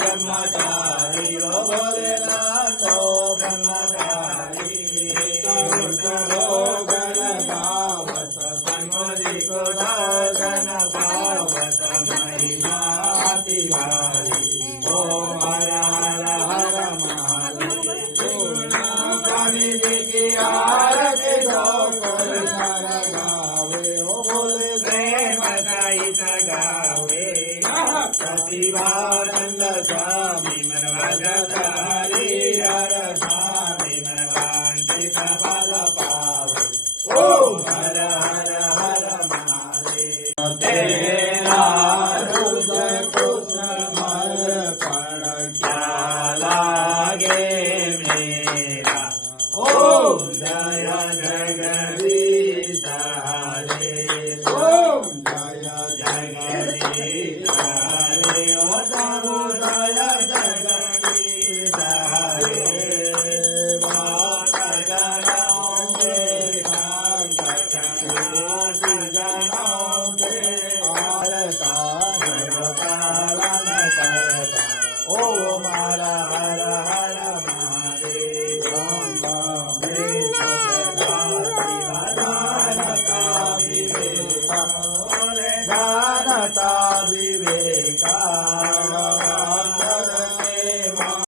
ब्रह्मचारी भोलेनाथ ब्रह्मचारी करो गण गावत संगोजी को दर्शन पावत महिमा तिहारी ओम हर हर हर महादेव काली जी की आरती दो कर गावे ओ बोले प्रेम सहित गावे सचिवानंद स्वामी मन भगत हरि हर स्वामी मन वांछित फल पावे ओम हर हर हर महादेव तेरा रुद्र कुसुमल पण क्या लागे मेरा ओम जय जगदीश हरे ओम जय जगदीश हरे ओम जय जगदीश हरे माता जनों के संकट जनों के हारता सर्वकालन करता ओम हर हर हर महादेव